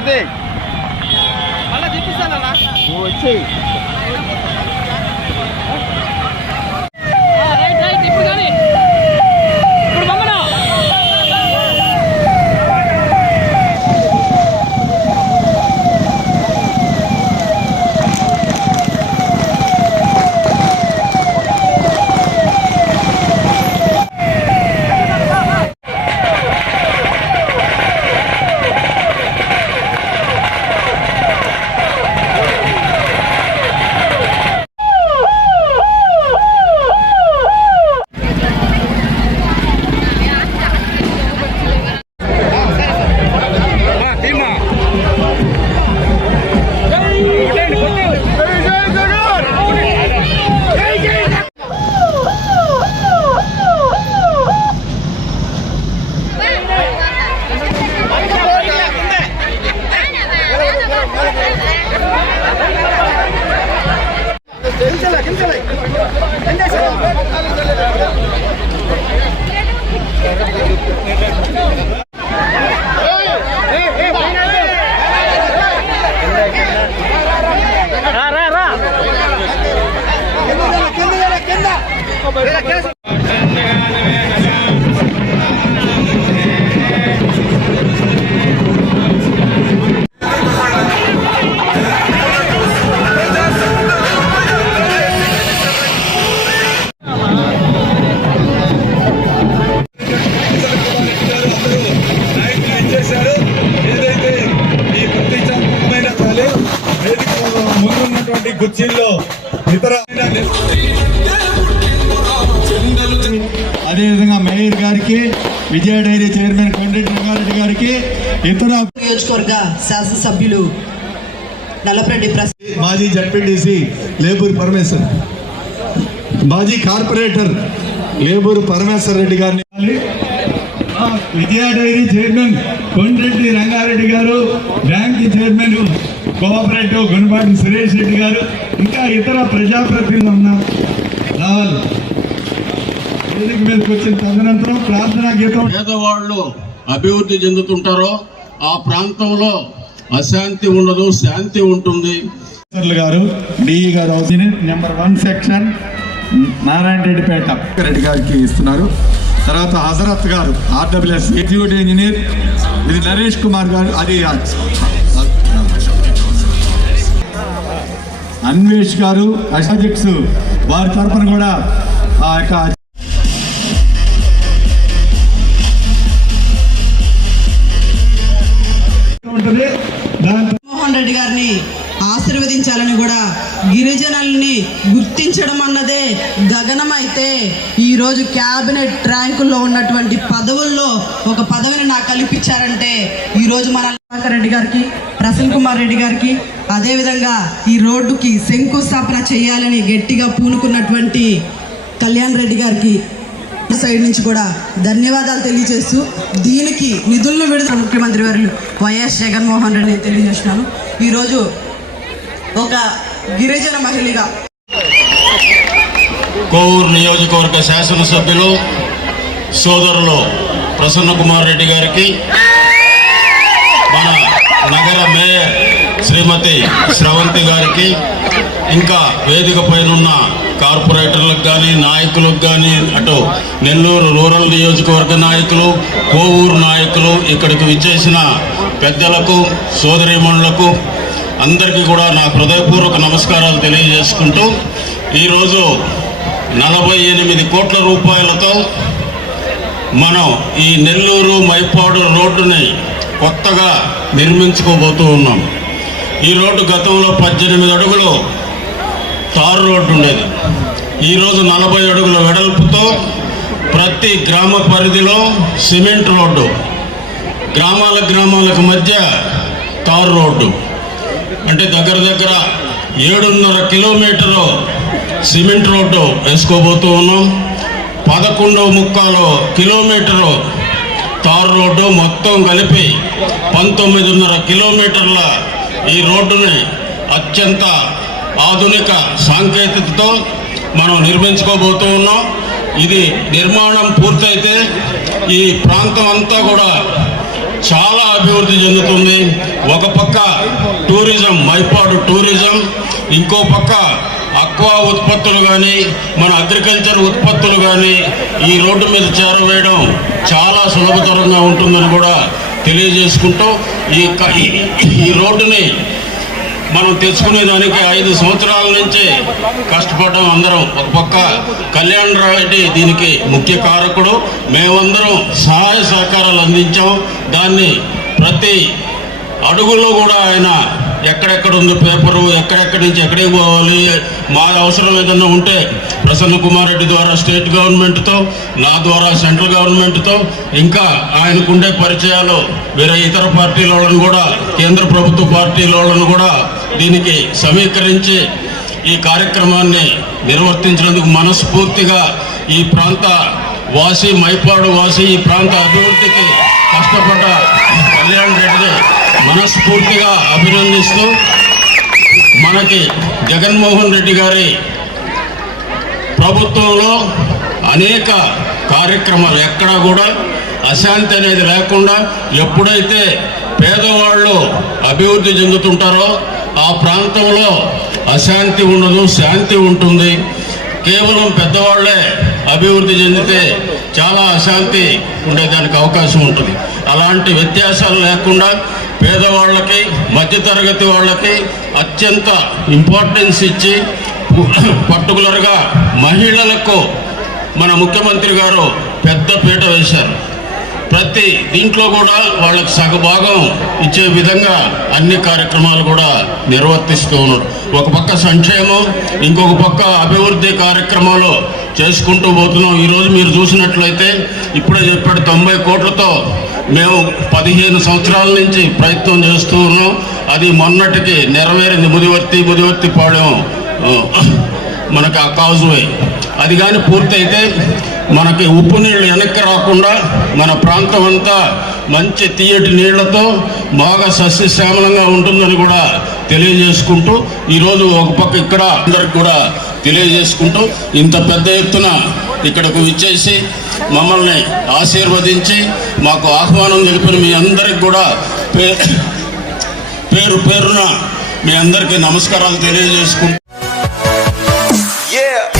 కార్తీక్ మళ్ళీ తిప్పిస్తానన్నా నువ్వు వచ్చి కుర్చీల్లో ఇతర అదేవిధంగా మేయర్ గారికి విజయ డైరీ చైర్మన్ కొండరెడ్డి రంగారెడ్డి గారికి ఇతర నియోజకవర్గ శాసనసభ్యులు నల్లపరెడ్డి మాజీ జడ్పీటీసీ లేబూరి పరమేశ్వర్. మాజీ కార్పొరేటర్ లేబూరు పరమేశ్వర్ రెడ్డి గారిని విజయ డైరీ చైర్మన్ కొండ్రెడ్డి రంగారెడ్డి గారు bank chairman cooperative Gunapati Suresh Reddy గారు ఇంకా ఇతర ప్రజాప్రతినిధులు ఉన్నారు రావాలి. వేదిక మీదకి వచ్చిన తదనంతరం ప్రార్థనా గీతం. పేదవాళ్ళు అభివృద్ధి చెందుతుంటారో ఆ ప్రాంతంలో అశాంతి ఉండదు శాంతి ఉంటుంది. గారు డిఈ గారు number one section Narayana Reddipeta Reddy గారికి ఇస్తున్నారు. తర్వాత హజరత్ గారు ఆర్డబ్ల్యూఎస్ ఎగ్జిక్యూటివ్ ఇంజనీర్ ఇది నరేష్ కుమార్ గారు అది అన్వేష్ గారు అసాజిక్స్ వారి తరపున కూడా ఆ యొక్క మోహన్ రెడ్డి గారిని ఆశీర్వదించాలని కూడా గిరిజనుల్ని గుర్తించడం అన్నదే గగనమైతే. ఈరోజు క్యాబినెట్ ర్యాంకుల్లో ఉన్నటువంటి పదవుల్లో ఒక పదవిని నాకు కల్పించారంటే ఈరోజు మన ప్రభాకర్ రెడ్డి గారికి ప్రసన్న కుమార్ రెడ్డి గారికి అదేవిధంగా ఈ రోడ్డుకి శంకుస్థాపన చేయాలని గట్టిగా పూనుకున్నటువంటి కళ్యాణ్ రెడ్డి గారికి సైడ్ నుంచి కూడా ధన్యవాదాలు తెలియజేస్తూ దీనికి నిధులను విడుదల ముఖ్యమంత్రి వారు వైఎస్ జగన్మోహన్ రెడ్డి తెలియజేస్తున్నాను. ఈరోజు ఒక గిరిజన మహిళగా. కోవూరు నియోజకవర్గ శాసనసభ్యులు సోదరులు ప్రసన్న కుమార్ రెడ్డి గారికి మన నగర మేయర్ శ్రీమతి స్రవంతి గారికి ఇంకా వేదిక పైనున్న కార్పొరేటర్లకు కానీ నాయకులకు కానీ అటు నెల్లూరు రూరల్ నియోజకవర్గ నాయకులు కోవూరు నాయకులు ఇక్కడికి విచ్చేసిన పెద్దలకు సోదరీమణులకు అందరికీ కూడా నా హృదయపూర్వక నమస్కారాలు తెలియజేసుకుంటూ ఈరోజు నలభై ఎనిమిది కోట్ల రూపాయలతో మనం ఈ నెల్లూరు మైపాడు రోడ్డుని కొత్తగా నిర్మించుకోబోతూ ఉన్నాం. ఈ రోడ్డు గతంలో పద్దెనిమిది అడుగులు తారు రోడ్డు ఉండేది. ఈరోజు నలభై అడుగుల వెడల్పుతో ప్రతి గ్రామ పరిధిలో సిమెంట్ రోడ్డు గ్రామాల గ్రామాలకు మధ్య తారు రోడ్డు. అంటే దగ్గర దగ్గర ఏడున్నర కిలోమీటరు సిమెంట్ రోడ్డు వేసుకోబోతూ ఉన్నాం. పదకొండు ముక్కాలు కిలోమీటరు తారు రోడ్డు మొత్తం కలిపి పంతొమ్మిదిన్నర కిలోమీటర్ల ఈ రోడ్డుని అత్యంత ఆధునిక సాంకేతికతతో మనం నిర్మించుకోబోతూ ఉన్నాం. ఇది నిర్మాణం పూర్తయితే ఈ ప్రాంతం అంతా కూడా చాలా అభివృద్ధి చెందుతుంది. ఒక పక్క టూరిజం మైపాడు టూరిజం ఇంకో పక్క అక్వా ఉత్పత్తులు కానీ మన అగ్రికల్చర్ ఉత్పత్తులు కానీ ఈ రోడ్డు మీద చేరవేయడం చాలా సులభతరంగా ఉంటుందని కూడా తెలియజేసుకుంటూ ఈ ఈ- ఈ రోడ్డుని మనం తెచ్చుకునేదానికి ఐదు సంవత్సరాల నుంచి కష్టపడ్డాం అందరం. ఒక పక్క కళ్యాణ్ రెడ్డి దీనికి ముఖ్య కారకుడు. మేమందరం సహాయ సహకారాలు అందించాం. దాన్ని ప్రతి అడుగుల్లో కూడా ఆయన ఎక్కడెక్కడ ఉంది పేపరు ఎక్కడెక్కడి నుంచి ఎక్కడికి పోవాలి మా అవసరం ఏదన్నా ఉంటే ప్రసన్న కుమార్ రెడ్డి ద్వారా స్టేట్ గవర్నమెంట్తో నా ద్వారా సెంట్రల్ గవర్నమెంట్తో ఇంకా ఆయనకుండే పరిచయాలు వేరే ఇతర పార్టీల వాళ్ళను కూడా కేంద్ర ప్రభుత్వ పార్టీల వాళ్ళను కూడా దీనికి సమీకరించి ఈ కార్యక్రమాన్ని నిర్వర్తించినందుకు మనస్ఫూర్తిగా ఈ ప్రాంత వాసి మైపాడు వాసి ఈ ప్రాంత అభివృద్ధికి కష్టపడ్డ కళ్యాణ్ రెడ్డిని మనస్ఫూర్తిగా అభినందిస్తూ మనకి జగన్మోహన్ రెడ్డి గారి ప్రభుత్వంలో అనేక కార్యక్రమాలు ఎక్కడా కూడా అశాంతి అనేది లేకుండా ఎప్పుడైతే పేదవాళ్ళు అభివృద్ధి చెందుతుంటారో ఆ ప్రాంతంలో అశాంతి ఉండదు శాంతి ఉంటుంది. కేవలం పెద్దవాళ్ళే అభివృద్ధి చెందితే చాలా అశాంతి ఉండేదానికి అవకాశం ఉంటుంది. అలాంటి వ్యత్యాసాలు లేకుండా పేదవాళ్ళకి మధ్యతరగతి వాళ్ళకి అత్యంత ఇంపార్టెన్స్ ఇచ్చి పర్టికులర్గా మహిళలకు మన ముఖ్యమంత్రి గారు పెద్ద పీట వేశారు. ప్రతి దీంట్లో కూడా వాళ్ళకి సగభాగం ఇచ్చే విధంగా అన్ని కార్యక్రమాలు కూడా నిర్వర్తిస్తూ ఉన్నారు. ఒక పక్క సంక్షేమం ఇంకొక పక్క అభివృద్ధి కార్యక్రమాలు చేసుకుంటూ పోతున్నాం. ఈరోజు మీరు చూసినట్లయితే ఇప్పుడే చెప్పాడు తొంభై కోట్లతో మేము పదిహేను సంవత్సరాల నుంచి ప్రయత్నం చేస్తూ ఉన్నాం. అది మొన్నటికి నెరవేరింది ముదివర్తి ముదివర్తి పాడెం మనకు ఆ కాజువే అది కానీ పూర్తయితే మనకి ఉప్పు నీళ్ళు వెనక్కి రాకుండా మన ప్రాంతం అంతా మంచి తీయటి నీళ్ళతో బాగా సస్యశ్యామలంగా ఉంటుందని కూడా తెలియజేసుకుంటూ ఈరోజు ఒక పక్క ఇక్కడ అందరికి కూడా తెలియజేసుకుంటూ ఇంత పెద్ద ఎత్తున ఇక్కడకు విచ్చేసి మమ్మల్ని ఆశీర్వదించి మాకు ఆహ్వానం తెలిపిన మీ అందరికి కూడా పే- పేరు పేరున మీ అందరికీ నమస్కారాలు తెలియజేసుకుంటూ Yeah.